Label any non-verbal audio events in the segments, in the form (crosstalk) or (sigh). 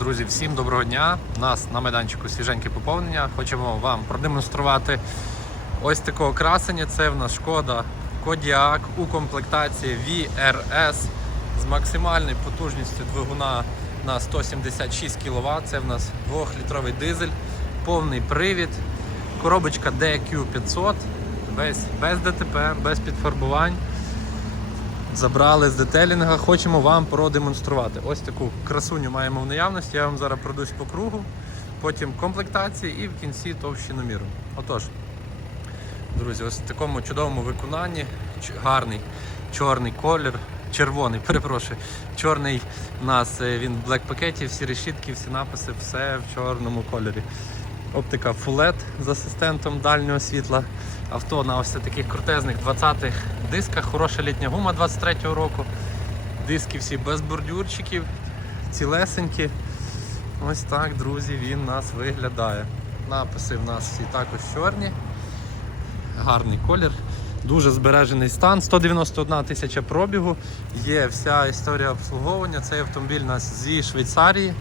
Друзі, всім доброго дня! У нас на майданчику свіженьке поповнення. Хочемо вам продемонструвати ось такого красення. Це в нас шкода Kodiaq у комплектації VRS з максимальною потужністю двигуна на 176 кВт. Це в нас 2-літровий дизель, повний привід, коробочка DQ500, без, без ДТП, без підфарбувань. Забрали з детелінга, хочемо вам продемонструвати. Ось таку красуню маємо в наявності. Я вам зараз пройдусь по кругу, потім комплектації і в кінці товщиноміру. Отож, друзі, ось в такому чудовому виконанні, гарний чорний колір, червоний, (laughs) перепрошую, чорний у нас е, він в блек пакеті, всі решітки, всі написи, все в чорному кольорі. Оптика FULED з асистентом дальнього світла. Авто на ось таких крутезних 20-х дисках, хороша літня гума 23-го року. Диски всі без бордюрчиків, цілесенькі. Ось так, друзі, він нас виглядає. Написи в нас всі також чорні. Гарний колір. Дуже збережений стан, 191 тисяча пробігу. Є вся історія обслуговування. Цей автомобіль у нас зі Швейцарії.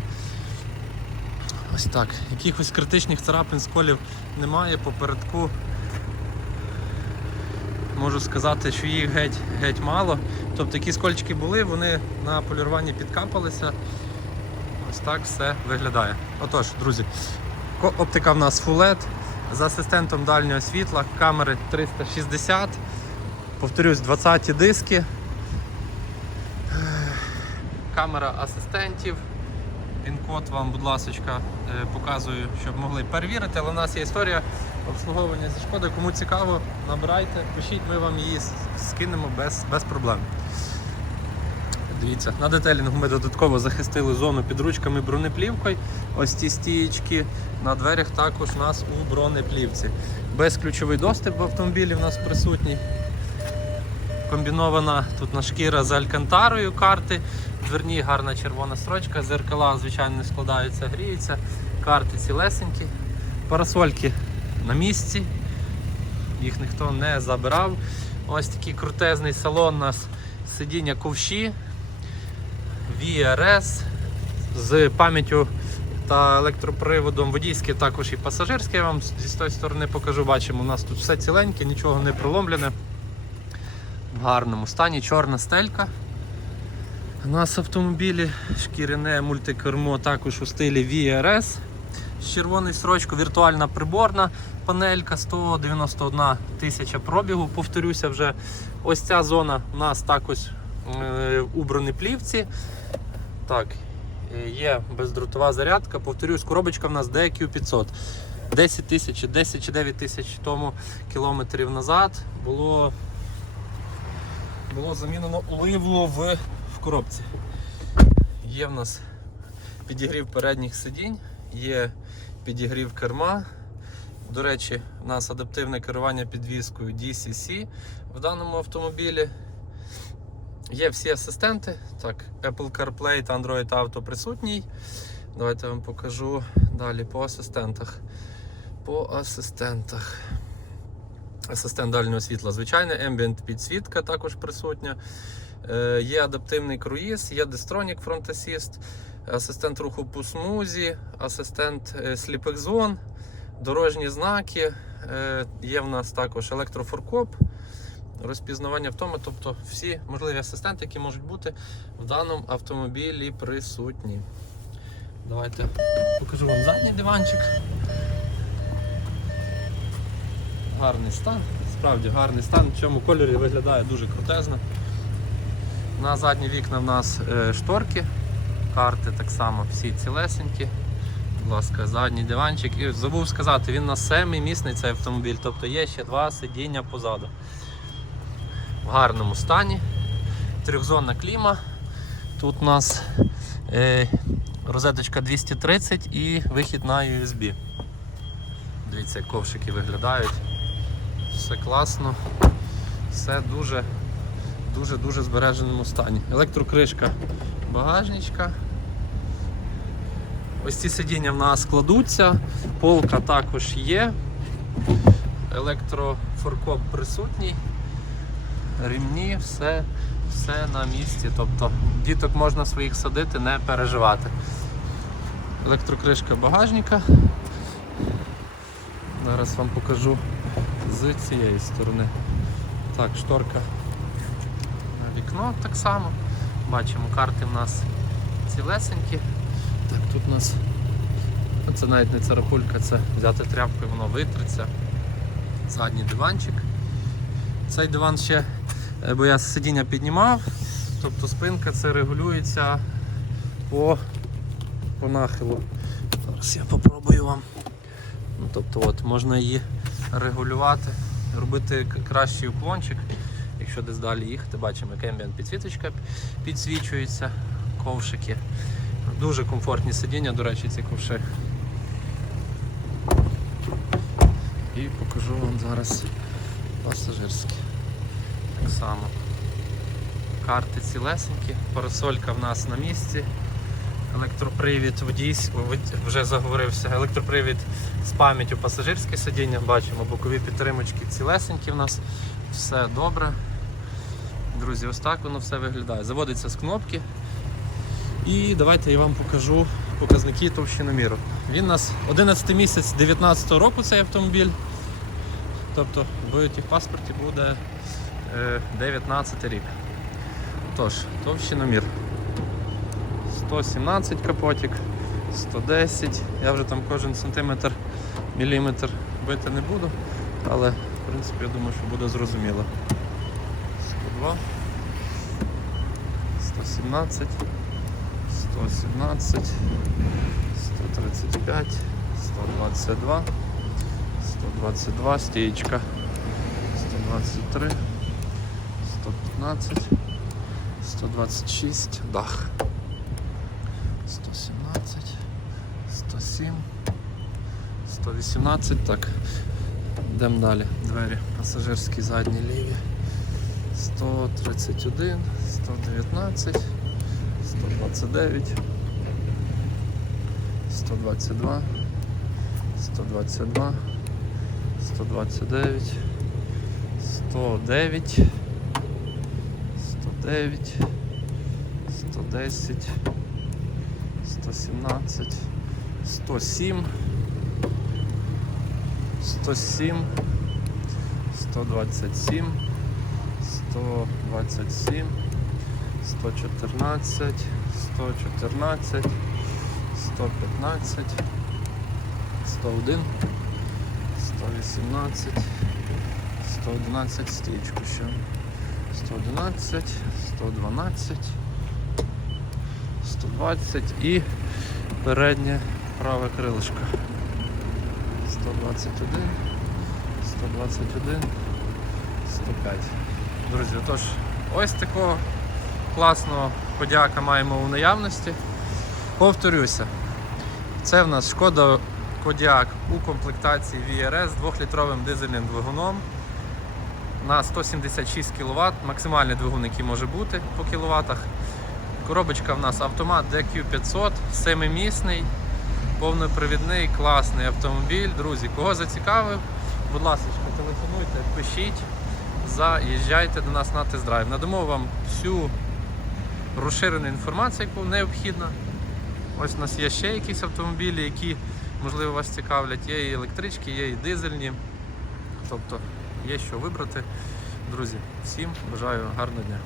Ось так. Якихось критичних царапин сколів немає. Попередку можу сказати, що їх геть, геть мало. Тобто які скольчики були, вони на поліруванні підкапалися. Ось так все виглядає. Отож, друзі, оптика в нас Full LED з асистентом дальнього світла, камери 360. Повторюсь, 20 диски. Камера асистентів. Пін-код вам, будь ласка, показую, щоб могли перевірити. Але у нас є історія обслуговування зі шкоди. Кому цікаво, набирайте, пишіть, ми вам її скинемо без, без проблем. Дивіться, на детелінгу ми додатково захистили зону під ручками бронеплівкою. Ось ці стієчки на дверях також у нас у бронеплівці. Безключовий доступ в автомобілі у нас присутній. Комбінована тут на шкіра з алькантарою карти. Дверні гарна червона строчка, зеркала, звичайно, не складаються, гріються, карти цілесенькі, парасольки на місці, їх ніхто не забирав. Ось такий крутезний салон у нас сидіння ковші, VRS з пам'яттю та електроприводом водійське, також і пасажирське. Я вам зі тої сторони покажу. Бачимо, у нас тут все ціленьке, нічого не проломлене. В гарному стані чорна стелька. У нас автомобілі шкіряне мультикермо також у стилі VRS. З червоною строчкою віртуальна приборна панелька 191 тисяча пробігу. Повторюся вже. Ось ця зона у нас також е, у бронеплівці. Так, є бездротова зарядка. Повторюсь, коробочка в нас DQ500. 10 тисяч, 10 чи 9 тисяч тому кілометрів назад було було замінено уливло в, в коробці. Є в нас підігрів передніх сидінь, є підігрів керма. До речі, у нас адаптивне керування підвіскою DCC в даному автомобілі. Є всі асистенти. Так, Apple CarPlay та Android Auto присутній. Давайте я вам покажу далі по асистентах. По асистентах. Асистент дальнього світла, звичайно, Ambient підсвітка також присутня. Е, Є адаптивний круїз, є Distronic Front Assist, асистент руху по смузі, асистент е, сліпих зон, дорожні знаки. Е, Є в нас також електрофоркоп, розпізнавання втоми, тобто всі можливі асистенти, які можуть бути в даному автомобілі присутні. Давайте покажу вам задній диванчик. Гарний стан, справді гарний стан. В цьому кольорі виглядає дуже крутезно. На задні вікна в нас е, шторки, карти так само всі цілесенькі. Будь ласка, задній диванчик. І забув сказати, він на семимісний цей автомобіль, тобто є ще два сидіння позаду. В гарному стані. Трьохзонна кліма. Тут у нас е, розеточка 230 і вихід на USB. Дивіться, як ковшики виглядають. Все класно, все дуже дуже дуже збереженому стані. Електрокришка багажничка. Ось ці сидіння в нас кладуться, полка також є. Електрофоркоп присутній. Рівні, все, все на місці. Тобто діток можна своїх садити, не переживати. Електрокришка багажника. Зараз вам покажу з цієї сторони. Так, шторка на вікно так само. Бачимо, карти в нас цілесенькі. Так, тут у нас це навіть не царапулька, це взяти тряпку і воно витриться. Задній диванчик. Цей диван ще, е, бо я сидіння піднімав, тобто спинка це регулюється по, по нахилу. Зараз я попробую вам. Ну, тобто от, можна її регулювати, робити кращий уклончик, якщо десь далі їхати, бачимо, як ембієнт підсвіточка підсвічується, ковшики. Дуже комфортні сидіння, до речі, ці ковши. І покажу вам зараз пасажирські. Так само. Карти цілесенькі, парасолька в нас на місці. Електропривід водійсь, вже заговорився, електропривід з пам'яттю пасажирське сидіння, бачимо, бокові підтримочки цілесенькі в нас, все добре. Друзі, ось так воно все виглядає. Заводиться з кнопки. І давайте я вам покажу показники товщиноміру. Він у нас 11 місяць 19 року цей автомобіль. Тобто в паспорті буде е, 19 рік. Тож, товщиномір. 117 капотик, 110. Я вже там кожен сантиметр, міліметр бити не буду, але в принципі я думаю, що буде зрозуміло. 102, 117, 117, 135, 122, 122, стієчка, 123, 115, 126, дах. 117, 107, 118, так. Йдемо далі. Двері пасажирські задні ліві. 131, 119, 129, 122, 122, 129, 109, 109, 110, 117, 107, 107, 127, 127, 114, 114, 115, 101, 118, 111, стічку ще. 111, 112, 120 і переднє праве крилишко. 121, 121, 105. Друзі, тож ось такого класного подяка маємо у наявності. Повторюся, це в нас шкода Кодіак у комплектації VRS з 2-літровим дизельним двигуном на 176 кВт, максимальний двигун, який може бути по кіловатах. Коробочка в нас автомат DQ500, 7-місний, повнопривідний, класний автомобіль. Друзі, кого зацікавив, будь ласка, телефонуйте, пишіть, заїжджайте до нас на тест-драйв. Надамо вам всю розширену інформацію, яку необхідна. Ось у нас є ще якісь автомобілі, які можливо вас цікавлять. Є і електрички, є і дизельні. Тобто є що вибрати. Друзі, всім бажаю гарного дня.